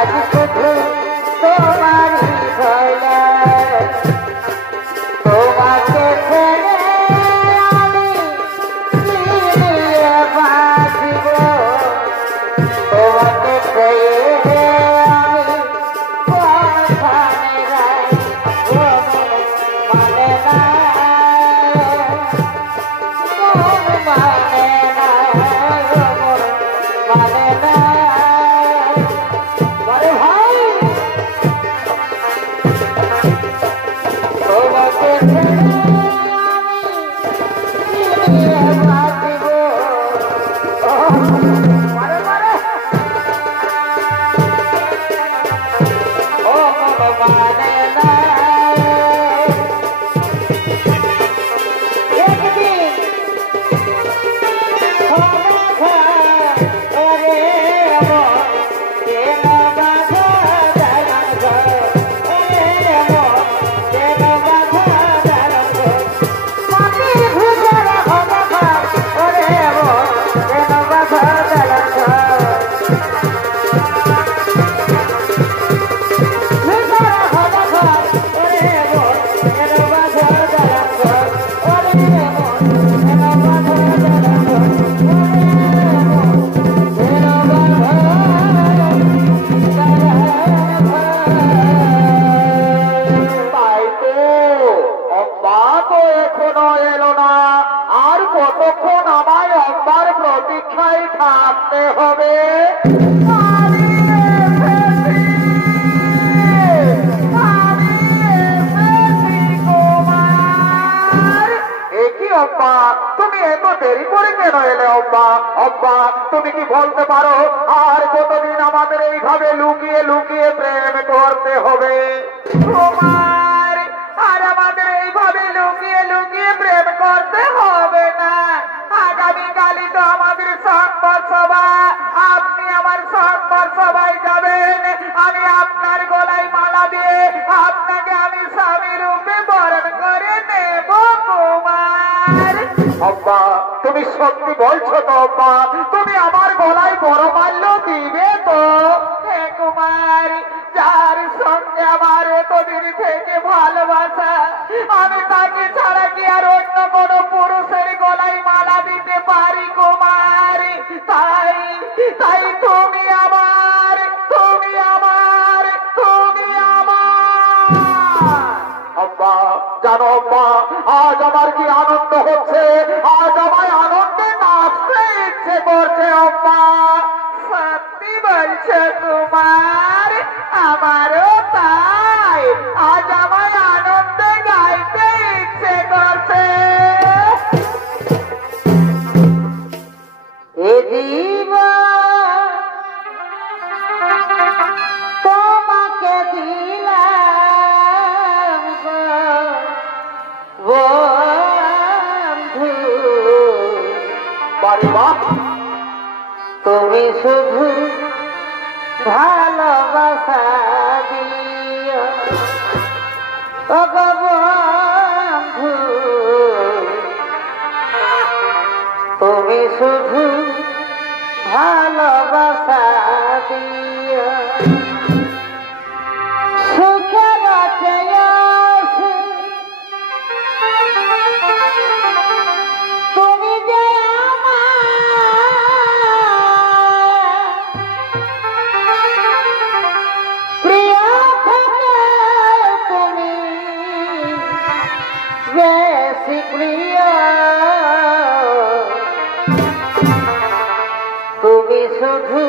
आज হবে। অব্বা তুমি এত দেরি করে কেন এলে? অব্বা অব্বা তুমি কি বলতে পারো আর কতদিন আমাদের এইভাবে লুকিয়ে লুকিয়ে প্রেম করতে হবে? তোমার আর আমাদের এইভাবে লুকিয়ে লুকিয়ে প্রেম করতে হবে না। আগামীকালই তো আমাদের সংবাদ সভা, আপনি আমার সংবাদ সভায় যাবেন। আমি আপনার গলায় মালা দিয়ে আপনাকে আমি স্বামী রূপে বরণ করে নেব। কুমার অব্বা তুমি সত্যি বলছো তো? অব্বা তুমি আমার গলায় বড় মাল্য দিবে তো? হে কুমার, যার সঙ্গে আমার এতদিন থেকে ভালোবাসা, আমি তাকে ছাড়া কি আর অন্য কোন পুরুষের গলায় মালা দিতে পারি? কুমার তাই তাই তুমি আমার, তুমি আমার, তুমি আমার। অব্বা জানো অব্বা আজ আমার কি আনন্দ হচ্ছে, আজ আমায় আনন্দে নাচতে ইচ্ছে করছে। অব্বা সত্যি বলছে কুমার? আমারও তাই, আজ আমায় আনন্দে গাইতে ইচ্ছে করছে। এ জীবন তোমাকে দিলাম বন্ধু, তুমি শুধু ভালোবাসা দিও ও গো বন্ধু, তুমি শুধু ভালোবাসা দিও। সুখের চেয়েছি তুমি যে প্রিয় থেকে তুমি বেশি প্রিয়, তুমি শুধু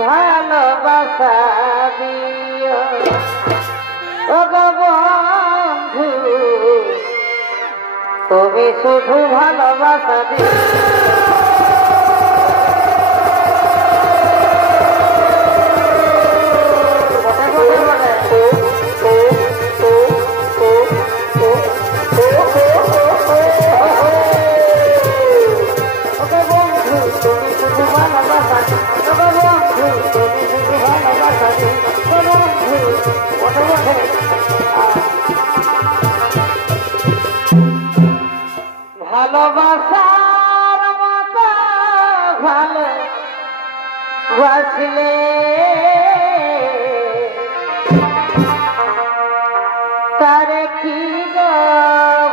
ভালোবাসা দিও ও গো বন্ধু, তুমি শুধু ভালোবাসা দিও। ভালোবাসার মতো ভালোবাসলে তারে কি গো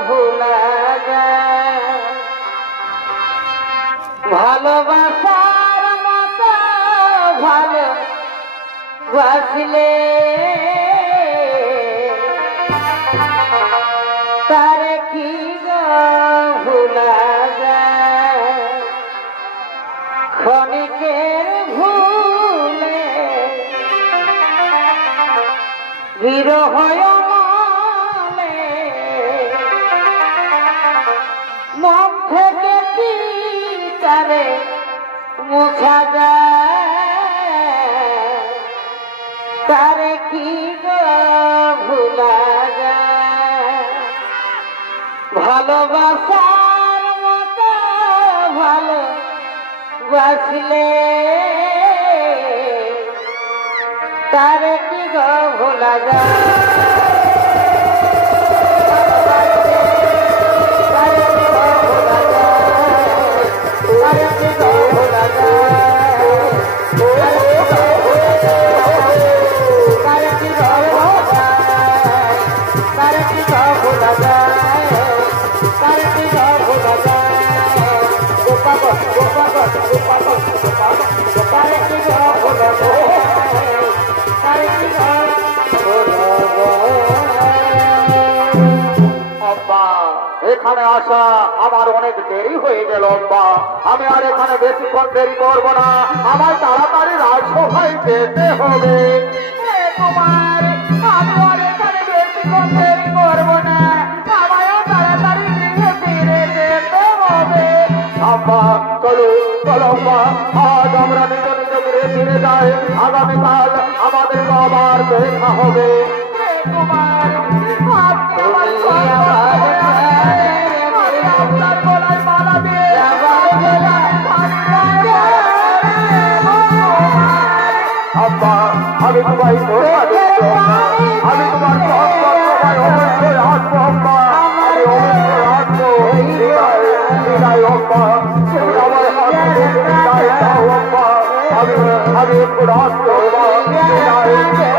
ভোলা যায়? ভালোবাসার মতো ভালোবাসলে তারে কি গো ভোলা যায়? ক্ষণিকের ভুলে বিরহ মনে মন থেকে কি তারে মুছা যায়? তারে কি গো ভোলা যায়? ভালোবাসার মতো ভালোবাসলে তারে কি গো ভোলা যায়? Bye. এখানে আসা আমার অনেক দেরি হয়ে গেল আব্বা। আমি আর এখানে বেশিক্ষণ দেরি করবো না, আমার তাড়াতাড়ি রাজসভায় যেতে হবে। কুমার, আমি আর এখানে বেশিক্ষণ দেরি করবো না, আমায়ও তাড়াতাড়ি গৃহে ফিরে যেতে হবে। আব্বা চলো চলো আব্বা, আজ আমরা নিজ নিজ গৃহে ফিরে যাই, আগামীকাল আমাদের তো আবার দেখা হবে। কুমার, আপনি আমার আপনার গলায় মালা দিয়ে আব্বা আমি তোমায় ধোঁকা দিচ্ছি আব্বা, আমি তোমার সবাই অবশ্যই আসবো আব্বা, আমি অবশ্যই আসবো। বিদায় বিদায় আব্বা, তুমি আমার হাত থেকে বিদায় দাও আব্বা, আমি একটু আসবো আব্বা, বিদায়।